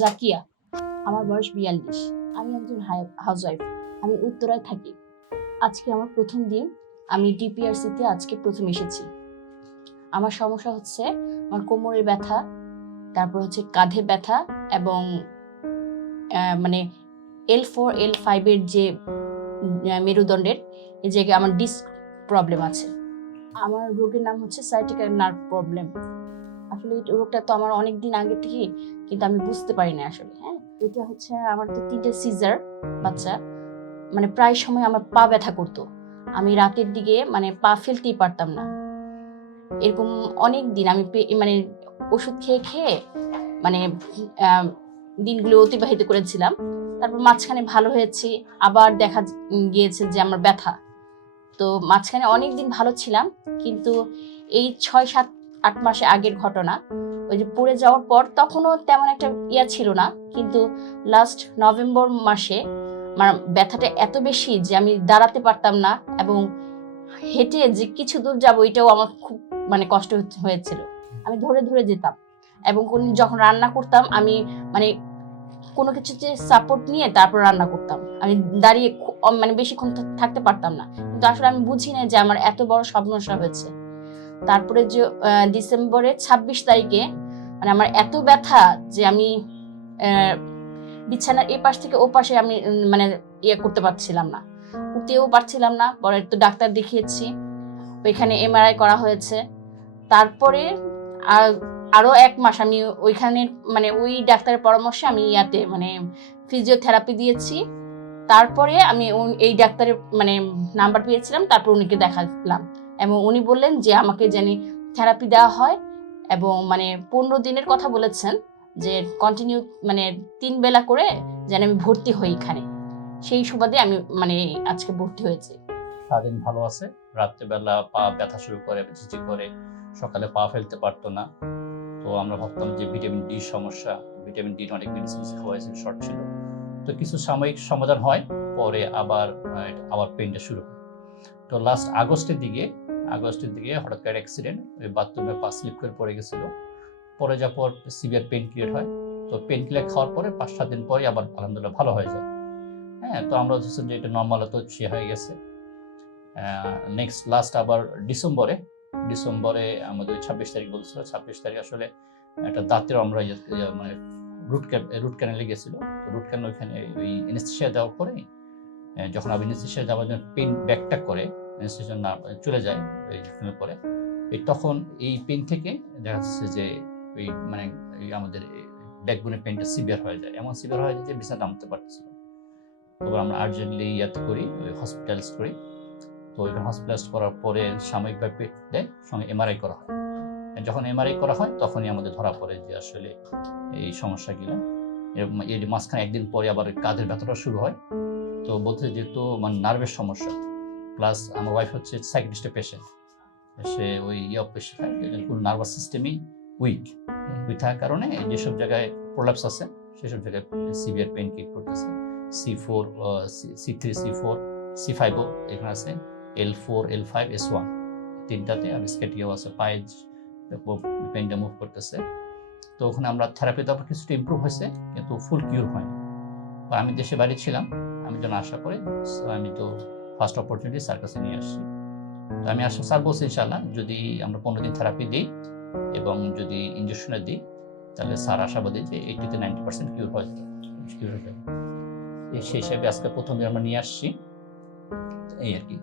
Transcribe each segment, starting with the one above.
জাকিয়া, আমার বয়স বিয়াল্লিশ। আমি একজন হাউস ওয়াইফ আমি উত্তরায় থাকি। আজকে আমার প্রথম দিন, আমি ডিপিআরসিতে আজকে প্রথম এসেছি। আমার সমস্যা হচ্ছে, আমার কোমরের ব্যথা, তারপর হচ্ছে কাঁধে ব্যথা এবং মানে এল ফোর এল ফাইভের যে মেরুদণ্ডের এই জায়গায় আমার ডিস্ক প্রবলেম আছে। আমার রোগের নাম হচ্ছে সাইটিক্যাল নার্ভ প্রবলেম আসলে এই রোগটা তো আমার অনেক দিন আগে থেকেই, কিন্তু আমি বুঝতে পারি না আসলে হ্যাঁ? এটা হচ্ছে আমার তো তিনটে সিজার বাচ্চা মানে প্রায় সময় আমার পা ব্যথা করতো। আমি রাতের দিকে মানে পা ফেলতেই পারতাম না। এরকম অনেক দিন আমি মানে ওষুধ খেয়ে খেয়ে মানে দিনগুলো অতিবাহিত করেছিলাম। তারপর মাঝখানে ভালো হয়েছি, আবার দেখা গিয়েছে যে আমার ব্যথা। তো মাঝখানে অনেক দিন ভালো ছিলাম, কিন্তু এই ছয় সাত আট মাসে আগের ঘটনা। ওই যে পড়ে যাওয়ার পর তখনও তেমন একটা ইয়া ছিল না। কিন্তু লাস্ট নভেম্বর মাসে আমার ব্যথাটা এত বেশি যে আমি দাঁড়াতে পারতাম না এবং হেঁটে যে কিছু দূর যাব এটাও আমার খুব মানে কষ্ট হয়েছিল। আমি ধরে ধরে যেতাম এবং কোন- যখন রান্না করতাম আমি মানে কোনো কিছুতে সাপোর্ট নিয়ে তারপর রান্না করতাম। আমি দাঁড়িয়ে মানে বেশিক্ষণ থাকতে পারতাম না। কিন্তু আসলে আমি বুঝি না যে আমার এত বড় সমস্যা হয়েছে। তারপরে যে ডিসেম্বরের ছাব্বিশ তারিখে মানে আমার এত ব্যথা যে আমি বিছানার এ পাশ থেকে ও পাশে আমি মানে ইয়ে করতে পারছিলাম না। উঠতেও পারছিলাম না, পরে তো ডাক্তার দেখিয়েছি। ওইখানে এমআরআই করা হয়েছে। তারপরে আর আরও এক মাস আমি ওইখানে মানে ওই ডাক্তারের পরামর্শে আমি ইয়াতে মানে ফিজিওথেরাপি দিয়েছি। তারপরে আমি এই ডাক্তারের মানে নাম্বার পেয়েছিলাম, তারপর উনিকে দেখালাম। এবং উনি বললেন যে আমাকে জানি থেরাপি দেওয়া হয় এবং মানে পনেরো দিনের কথা বলেছেন যে কন্টিনিউ মানে তিন বেলা করে যেন আমি ভর্তি হই এখানে। সেই সুবাদে আমি মানে আজকে ভর্তি হয়েছি। সারাদিন ভালো আছে? রাত্রেবেলা পা ব্যথা শুরু করে, ঝিঝি করে, সকালে পা ফেলতে পারতো না। তো আমরা ভাবতাম যে ভিটামিন ডি সমস্যা ভিটামিন ডি অনেক মেডিসিন খাওয়াইছে শর্ট ছিল। তো কিছু সাময়িক সমাধান হয়, পরে আবার আবার পেনটা শুরু হয়। তো লাস্ট আগস্টের দিকে আগস্টের দিকে হঠাৎ করে অ্যাক্সিডেন্ট ওই বাথরুমে পা স্লিপ করে পড়ে গেছিল। পরে যাওয়ার পর সিভিয়ার পেন ক্রিয়েট হয়। তো পেন কিলার খাওয়ার পরে পাঁচ সাত দিন পরে আবার আলহামদুলিল্লাহ ভালো হয়ে যায়। হ্যাঁ তো আমরা হচ্ছে যে এটা নর্মাল তো সে হয়ে গেছে। নেক্সট লাস্ট আবার ডিসেম্বরে ডিসেম্বরে আমাদের ছাব্বিশ তারিখ বলছিল। ছাব্বিশ তারিখ আসলে একটা দাঁতের আমরা মানে রুট রুট ক্যানেলে গেছিল। রুট ক্যানেল ওইখানে ওই এনেস্থেশিয়া দেওয়ার পরে যখন আমি এনেস্থেশিয়া দেওয়ার জন্য পেন ব্যাকটা করে এনেস্থেশিয়া না চলে যায় ওই ঘটনার পরে। এই তখন এই পেন থেকে দেখা যাচ্ছে যে ওই মানে আমাদের ব্যাকবোনের পেনটা সিভিয়ার হয়ে যায়। এমন সিভিয়ার হয়ে যায় যে বিছানা নামতে পারতেছিল তবে আমরা আর্জেন্টলি ইয়াতে করি, ওই হসপিটালাইজ করি। তো ওইখানে হসপিটালাইজ করার পরে সাময়িকভাবে পেট দেয়, সঙ্গে এমআরআই করা হয়। যখন এমআরআই করা হয়, তখনই আমাদের ধরা পড়ে যে আসলে এই সমস্যাগুলো। এর মাঝখানে একদিন পরে আবার কাঁধের ব্যথাটা শুরু হয়। তো বলতে যেহেতু মানে নার্ভের সমস্যা প্লাস আমার ওয়াইফ হচ্ছে সাইকিস্টের পেশেন্ট সে ওই ইয়ে পেশেন্ট পুরো নার্ভাস সিস্টেমই উইক উইক থাকার কারণে যেসব জায়গায় প্রোলাপস আছে সেসব জায়গায় সিভিয়ার পেন কিক করতেছে। C four C three C four C ফাইভও এখানে আছে। L four L five S one তিনটাতে আর স্কেটিও আছে পায়ে পেনটা মুভ করতেছে। তো ওখানে আমরা থেরাপি দেওয়ার পর কিছুটা ইম্প্রুভ হয়েছে কিন্তু ফুল কিউর হয়নি। আমি দেশে বাড়ি ছিলাম আমি যেন আশা করি আমি তো ফার্স্ট অপরচুনিটি স্যার কাছে নিয়ে আসছি। তো আমি আসলে স্যার বলছি ইনশাল্লাহ যদি আমরা পনেরো দিন থেরাপি দিই এবং যদি ইঞ্জেকশনে দিই, তাহলে স্যার আশাবাদী যে এইটিতে নাইনটি পার্সেন্ট কিউর হয়ে কিউর হয়ে যাবে। সেই হিসাবে আজকে প্রথম দিন আমরা নিয়ে আসছি। এই আর কি।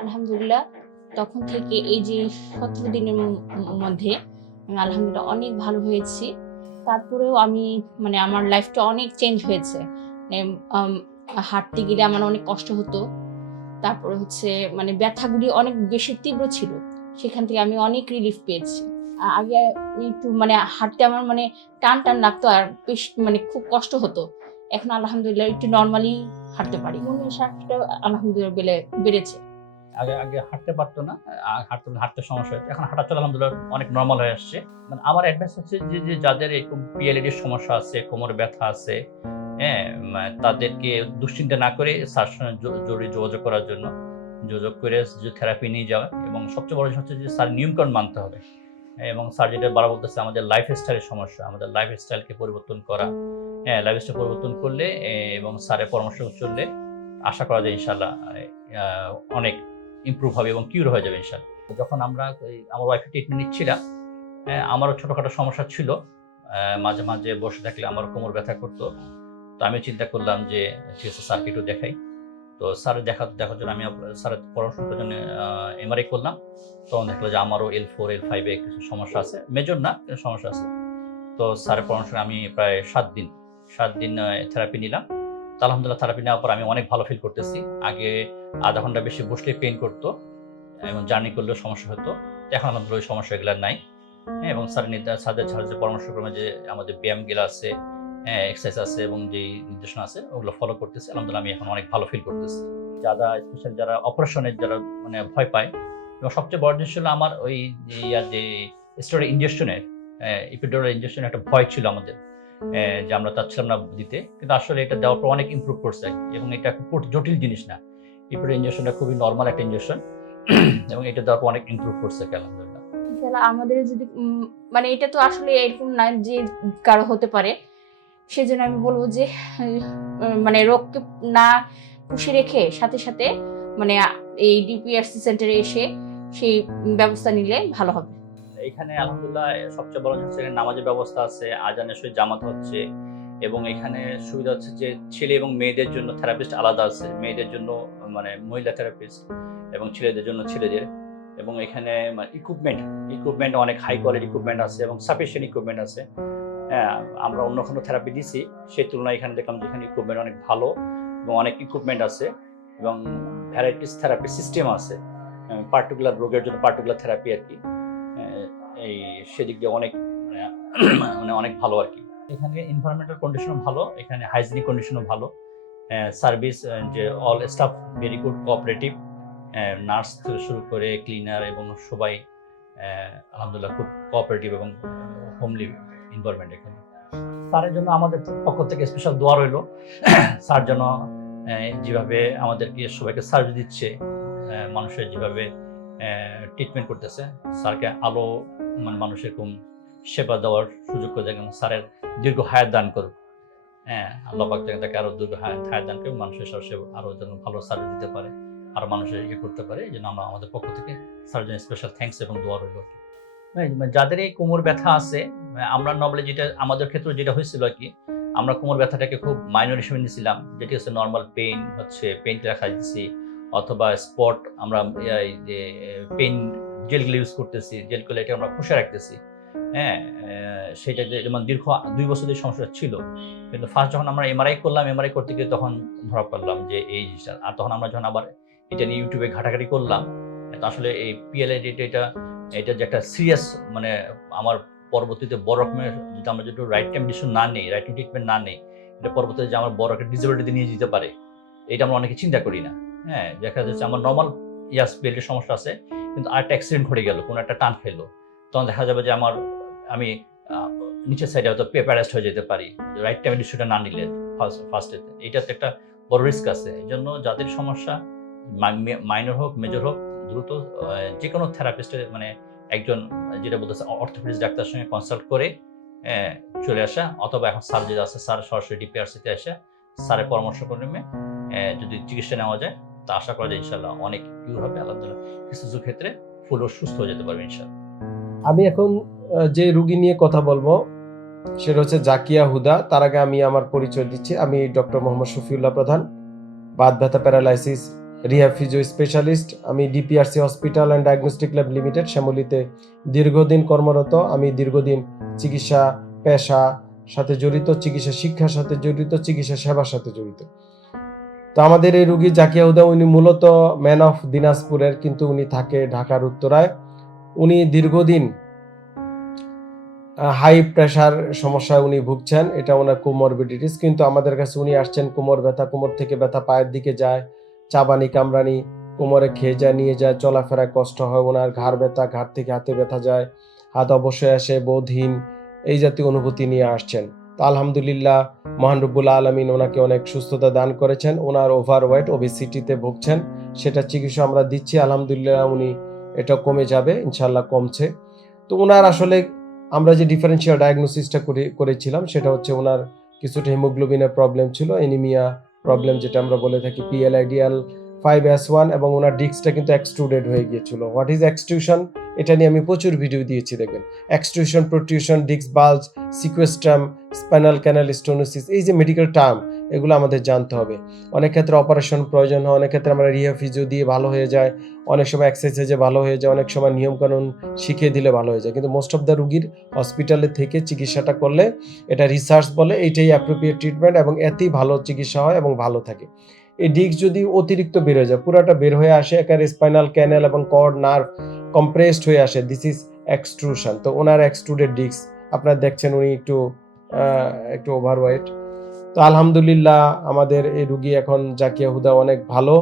আলহামদুলিল্লাহ, তখন থেকে এই যে সতেরো দিনের মধ্যে আমি আলহামদুলিল্লাহ অনেক ভালো হয়েছি। তারপরেও আমি মানে আমার লাইফটা অনেক চেঞ্জ হয়েছে। মানে হাঁটতে গেলে আমার অনেক কষ্ট হতো। তারপরে হচ্ছে মানে ব্যথাগুলি অনেক বেশি তীব্র ছিল। সেখান থেকে আমি অনেক রিলিফ পেয়েছি। আগে একটু মানে হাঁটতে আমার মানে টান টান লাগতো আর বেশ মানে খুব কষ্ট হতো। এখন আলহামদুলিল্লাহ একটু নর্মালি হাঁটতে পারি। মনের শ্বাসটা আলহামদুলিল্লাহ বেড়ে বেড়েছে। আগে আগে হাঁটতে পারতো না। হাঁটতে হাঁটতে সমস্যা হতো এখন হাঁটা চলা আলহামদুলিল্লাহ অনেক নর্মাল হয়ে আসছে। মানে আমার অ্যাডভাইস হচ্ছে যে যাদের এরকম পিএলএডির সমস্যা আছে, কোমর ব্যথা আছে হ্যাঁ তাদেরকে দুশ্চিন্তা না করে স্যার সঙ্গে জরুরি যোগাযোগ করার জন্য যোগাযোগ করে থেরাপি নিয়ে যাওয়া এবং সবচেয়ে বড় হচ্ছে যে স্যার নিয়মকানুন মানতে হবে। এবং স্যার যেটা বারা বলতেছে আমাদের লাইফ স্টাইলের সমস্যা আমাদের লাইফ স্টাইলকে পরিবর্তন করা। হ্যাঁ লাইফ স্টাইল পরিবর্তন করলে এবং স্যারের পরামর্শ চললে আশা করা যায় ইনশাল্লাহ অনেক ইমপ্রুভ হবে এবং কিউর হয়ে যাবে ইনশাল্লাহ যখন আমরা আমার ওয়াইফের ট্রিটমেন্ট নিচ্ছিলাম হ্যাঁ, আমারও ছোটোখাটো সমস্যা ছিল মাঝে মাঝে বসে থাকলে আমার কোমর ব্যথা করতো। তো আমি চিন্তা করলাম যে ঠিক আছে স্যারকে একটু দেখাই। তো স্যার দেখা দেখার জন্য আমি স্যারের পরামর্শ করার জন্য এমআরআই করলাম। তখন দেখল যে আমারও এল ফোর এল ফাইভে কিছু সমস্যা আছে। মেজর না সমস্যা আছে। তো স্যারের পরামর্শ আমি প্রায় সাত দিন সাত দিন থেরাপি নিলাম। তো আলহামদুলিল্লাহ থেরাপি নেওয়ার পর আমি অনেক ভালো ফিল করতেছি। আগে আধা ঘণ্টা বেশি বসলে পেন করতো এবং জার্নি করলেও সমস্যা হতো। এখন আলহামদুলিল্লাহ ওই সমস্যাগুলো নাই। হ্যাঁ, এবং স্যার নির্দেশ স্যারদের স্যারের পরামর্শক্রমে যে আমাদের ব্যায়ামগুলো আছে এক্সারসাইজ আছে এবং যেই নির্দেশনা আছে, ওগুলো ফলো করতেছি। আলহামদুলিল্লাহ, আমি এখন অনেক ভালো ফিল করতেছি। যারা স্পেশাল যারা অপারেশনের যারা মানে ভয় পায়, এবং সবচেয়ে বড় জিনিস হলো আমার ওই যে যে স্টোরি ইঞ্জেকশনের ইপিডোরাল ইঞ্জেকশনের একটা ভয় ছিল আমাদের যে আমরা চাচ্ছিলাম না দিতে। কিন্তু আসলে এটা দেওয়ার পর অনেক ইমপ্রুভ করছে এবং এটা খুব জটিল জিনিস না। ইপিডোর ইঞ্জেকশনটা খুবই নর্মাল একটা ইঞ্জেকশন এবং এটা দেওয়ার পর অনেক ইমপ্রুভ করছে আলহামদুলিল্লাহ। আমাদের যদি মানে এটা তো আসলে এরকম না যে কারও হতে পারে। সেজন্য আমি বলব যে মানে রোগকে না পুষে রেখে সাথে সাথে মানে এই ডিপিআরসি সেন্টারে এসে সেই ব্যবস্থা নিলে ভালো হবে। এখানে আলহামদুলিল্লাহ সবচেয়ে বড় এখানে নামাজের ব্যবস্থা আছে আজানের সহিত জামাত হচ্ছে এবং এখানে সুবিধা হচ্ছে যে ছেলে এবং মেয়েদের জন্য থেরাপিস্ট আলাদা আছে, মেয়েদের জন্য মানে মহিলা থেরাপিস্ট এবং ছেলেদের জন্য ছেলেদের এবং এখানে ইকুইপমেন্ট ইকুইপমেন্ট অনেক হাই কোয়ালিটি ইকুইপমেন্ট আছে এবং সাফিসিয়েন্ট ইকুইপমেন্ট আছে। আমরা অন্য কোনো থেরাপি দিছি, সেই তুলনায় এখানে দেখলাম যে এখানে ইকুইপমেন্ট অনেক ভালো এবং অনেক ইকুইপমেন্ট আছে এবং ভ্যারাইটিস থেরাপি সিস্টেম আছে পার্টিকুলার রোগের জন্য পার্টিকুলার থেরাপি আর কি। এই সেদিক দিয়ে অনেক মানে মানে অনেক ভালো আর কি। এখানে এনভায়রনমেন্টাল কন্ডিশনও ভালো, এখানে হাইজিনিক কন্ডিশনও ভালো। সার্ভিস যে all staff very good cooperative nurse থেকে শুরু করে ক্লিনার এবং সবাই আলহামদুলিল্লাহ খুব কোঅপারেটিভ এবং হোমলি এনভায়রনমেন্ট এখানে। স্যারের জন্য আমাদের পক্ষ থেকে স্পেশাল দোয়া রইল। স্যার যেন যেভাবে আমাদেরকে সবাইকে সার্ভিস দিচ্ছে মানুষের যেভাবে ট্রিটমেন্ট করতেছে, স্যারকে আলো মানে মানুষের সেবা দেওয়ার সুযোগ করে দেয় স্যারের দীর্ঘ হায়াত দান করুক। হ্যাঁ আল্লাহ পাক যেন তাকে আরও দীর্ঘ দান করুক, মানুষের সাথে আরও যেন ভালো সার্ভিস দিতে পারে, আরও মানুষের ইয়ে করতে পারে, এই জন্য আমরা আমাদের পক্ষ থেকে স্যারের জন্য স্পেশাল থ্যাঙ্কস এবং দোয়া রইল। যাদের এই কোমর ব্যথা আছে, আমরা নর্মালি যেটা, আমাদের ক্ষেত্রে যেটা হয়েছিল আর কি, আমরা কোমর ব্যথাটাকে খুব মাইনর হিসেবে নিয়েছিলাম, যেটি হচ্ছে নর্মাল পেইন হচ্ছে পেইন রাখা দিচ্ছি অথবা স্পট আমরা পেন জেলগুলো ইউজ করতেছি জেলগুলো এটা আমরা পুষে রাখতেছি হ্যাঁ সেটা যেমন দীর্ঘ দুই বছর ধরে সমস্যা ছিল, কিন্তু ফার্স্ট যখন আমরা এমআরআই করলাম এমআরআই করতে গিয়ে তখন ধরা পড়লাম যে এই জিনিসটা, আর তখন আমরা যখন আবার এটা নিয়ে ইউটিউবে ঘাটাঘাটি করলাম আসলে এই পিএলআই এটা এটা যে একটা সিরিয়াস মানে আমার পরবর্তীতে বড় রকমের যদি আমরা যদি রাইট টাইম ডিসিশন না নেই রাইট ট্রিটমেন্ট না নেই, এটা পরবর্তীতে যে আমার বড় একটা ডিসেবিলিটি নিয়ে যেতে পারে, এটা আমরা অনেকে চিন্তা করি না। হ্যাঁ দেখা যাচ্ছে আমার নর্মাল ইয়াস বেল্টের সমস্যা আছে, কিন্তু আরেকটা অ্যাক্সিডেন্ট ঘটে গেল, কোনো একটা টান খেলো তখন দেখা যাবে যে আমার, আমি নিচের সাইডে হয়তো পেপারাইজড হয়ে যেতে পারি রাইট টাইমে ডিসিশনটা না নিলে ফার্স্ট ফার্স্টে এইটাতে একটা বড় রিস্ক আছে। এই জন্য যাদের সমস্যা মাইনর হোক মেজর হোক দ্রুত যে কোনো থেরাপিস্টের মানে একজন যেটা বলতেছে অর্থোপেডিক্স ডাক্তারের সঙ্গে কনসাল্ট করে চলে আসা অথবা এখন স্যার যেটা আছে স্যার সরাসরি ডিপিআরসিতে আসা স্যারের পরামর্শ ক্রমে আহ, যদি চিকিৎসা নেওয়া যায় তা আশা করা যায় ইনশাল্লাহ অনেক কিউর হবে আলহামদুলিল্লাহ। কিছু কিছু ক্ষেত্রে ফুলও সুস্থ হয়ে যেতে পারবে ইনশাল্লাহ আমি এখন যে রুগী নিয়ে কথা বলব সেটা হচ্ছে জাকিয়া হুদা তার আগে আমি আমার পরিচয় দিচ্ছি। আমি ডক্টর মোহাম্মদ শফিউল্লাহ প্রধান বাত ব্যথা প্যারালাইসিস রিহ্যাব ফিজিও স্পেশালিস্ট, আমি DPRC hospital and diagnostic lab limited, শ্যামলিতে দীর্ঘদিন কর্মরত, আমি দীর্ঘদিন চিকিৎসা, পেশা সাথে জড়িত, চিকিৎসা শিক্ষার সাথে জড়িত, চিকিৎসা সেবার সাথে জড়িত। তো আমাদের এই রুগী জাকিয়া হুদা উনি মূলত ম্যান অফ দিনাজপুরের, কিন্তু উনি থাকে ঢাকার উত্তরায়। উনি দীর্ঘদিন হাই প্রেশার সমস্যায় উনি ভুগছেন, এটা ওনার কোমরবিডিটিস কিন্তু আমাদের কাছে উনি আসছেন, কোমর ব্যথা, কোমর থেকে ব্যথা পায়ের দিকে যায় চাবানি কামরানি, কোমরে খেয়ে যায় নিয়ে যায়, চলাফেরা কষ্ট হয়, ওনার ঘাড় ব্যথা ঘাড় থেকে হাতে ব্যথা যায়, হাত অবশ্যই আসে, বোধহীন এই জাতীয় অনুভূতি নিয়ে আসছেন। তো আলহামদুলিল্লাহ মহানরবুল্লা আলমিন ওনাকে অনেক সুস্থতা দান করেছেন, ওনার ওভার ওয়েট ওবিসিটিতে ভুগছেন, সেটা চিকিৎসা আমরা দিচ্ছি, আলহামদুলিল্লাহ উনি এটা কমে যাবে ইনশাল্লাহ কমছে। তো ওনার আসলে আমরা যে ডিফারেন্সিয়াল ডায়াগনোসিসটা করে, করেছিলাম, সেটা হচ্ছে ওনার কিছুটা হিমোগ্লোবিনের প্রবলেম ছিল এনিমিয়া প্রবলেম যেটা আমরা বলে থাকি PL ideal five S one এবং ওনার ডিস্কটা কিন্তু এক্সট্রুডেড হয়ে গিয়েছিল। হোয়াট ইজ এক্সটিউশন এটা নিয়ে আমি প্রচুর ভিডিও দিয়েছি দেখবেন। Extrusion protrusion disc bulge sequestrum spinal canal stenosis এই যে মেডিকেল টার্ম এগুলো আমাদের জানতে হবে। অনেক ক্ষেত্রে অপারেশন প্রয়োজন হয়, অনেক ক্ষেত্রে আমরা রিহা ফিজিও দিয়ে ভালো হয়ে যায় অনেক সময় এক্সারসাইজে ভালো হয়ে যায় অনেক সময় নিয়মকানুন শিখিয়ে দিলে ভালো হয়ে যায়। কিন্তু মোস্ট অফ দ্য রুগীর হসপিটালে থেকে চিকিৎসাটা করলে এটা রিসার্চ বলে, এইটাই অ্যাপ্রোপ্রিয়েট ট্রিটমেন্ট এবং এতেই ভালো চিকিৎসা হয় এবং ভালো থাকে। এই ডিস্ক যদি অতিরিক্ত বের হয়ে যায়, পুরাটা বের হয়ে আসে একার স্পাইনাল ক্যানেল এবং কর্ড নার্ভ কম্প্রেসড হয়ে আসে দিস ইজ এক্সট্রুশন তো ওনার এক্সট্রুডেড ডিস্ক আপনারা দেখছেন উনি একটু একটু ওভারওয়েট তো আলহামদুলিল্লাহ আমাদের এই রুগী এখন জাকিয়া হুদা অনেক ভালো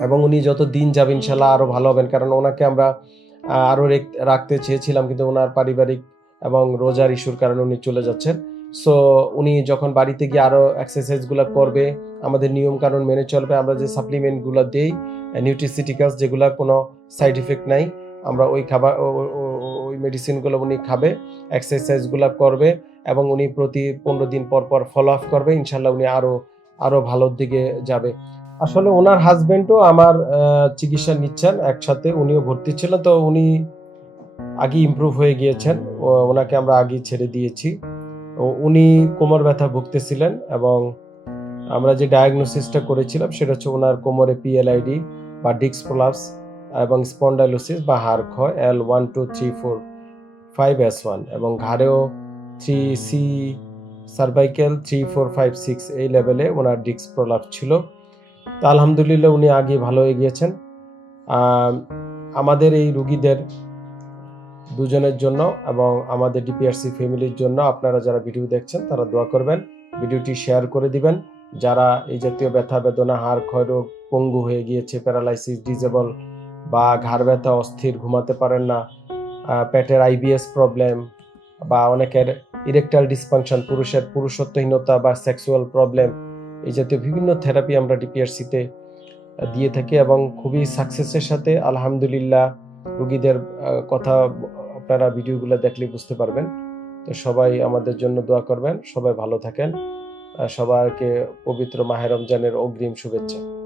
এবং উনি যত দিন যাবে ইনশাল্লাহ আরও ভালো হবেন। কারণ ওনাকে আমরা আহ, আরও রাখতে চেয়েছিলাম কিন্তু ওনার পারিবারিক এবং রোজার ইস্যুর কারণে উনি চলে যাচ্ছেন। সো উনি যখন বাড়িতে গিয়ে আরও এক্সারসাইজগুলো করবে আমাদের নিয়ম কানুন মেনে চলবে আমরা যে সাপ্লিমেন্টগুলো দেই নিউট্রিসিটিক্যালস যেগুলো কোনো সাইড ইফেক্ট নাই আমরা ওই খাবার ওই মেডিসিনগুলো উনি খাবে এক্সারসাইজগুলো করবে এবং উনি প্রতি পনেরো দিন পর পর ফলো আপ করবে, ইনশাল্লাহ উনি আরও আরও ভালোর দিকে যাবে। আসলে ওনার হাজবেন্ডও আমার চিকিৎসা নিচ্ছেন, একসাথে উনিও ভর্তি ছিলেন তো উনি আগে ইমপ্রুভ হয়ে গিয়েছেন ওনাকে আমরা আগে ছেড়ে দিয়েছি। উনি কোমর ব্যথা ভুগতেছিলেন এবং আমরা যে ডায়াগনোসিসটা করেছিলাম, সেটা হচ্ছে ওনার কোমরে পিএলআইডি বা ডিক্স প্রলাপস এবং স্পন্ডাইলোসিস বা হাড় ক্ষয় L one two three four five S one এবং ঘাড়েও three C cervical three four five six এই লেভেলে ওনার ডিক্স প্রলাপস ছিল। তো আলহামদুলিল্লাহ উনি আগে ভালো হয়ে গিয়েছেন। আমাদের এই রুগীদের দুজনের জন্য এবং আমাদের ডিপিআরসি ফ্যামিলির জন্য আপনারা যারা ভিডিও দেখছেন তারা দোয়া করবেন, ভিডিওটি শেয়ার করে দিবেন। যারা এই জাতীয় ব্যথা বেদনা, হাড় ক্ষয় রোগ, পঙ্গু হয়ে গিয়েছে প্যারালাইসিস ডিজেবল বা ঘাড় ব্যথা, অস্থির, ঘুমাতে পারেন না পেটের আইবিএস প্রবলেম বা অনেকের ইরেকটাল ডিসফাংশন পুরুষের পুরুষত্বহীনতা বা সেক্সুয়াল প্রবলেম এই জাতীয় বিভিন্ন থেরাপি আমরা ডিপিআরসিতে দিয়ে থাকি এবং খুবই সাকসেসের সাথে আলহামদুলিল্লাহ রুগীদের কথা আপনারা ভিডিওগুলো দেখলে বুঝতে পারবেন। তো সবাই আমাদের জন্য দোয়া করবেন। সবাই ভালো থাকেন। সবাইকে পবিত্র মাহের রমজানের অগ্রিম শুভেচ্ছা।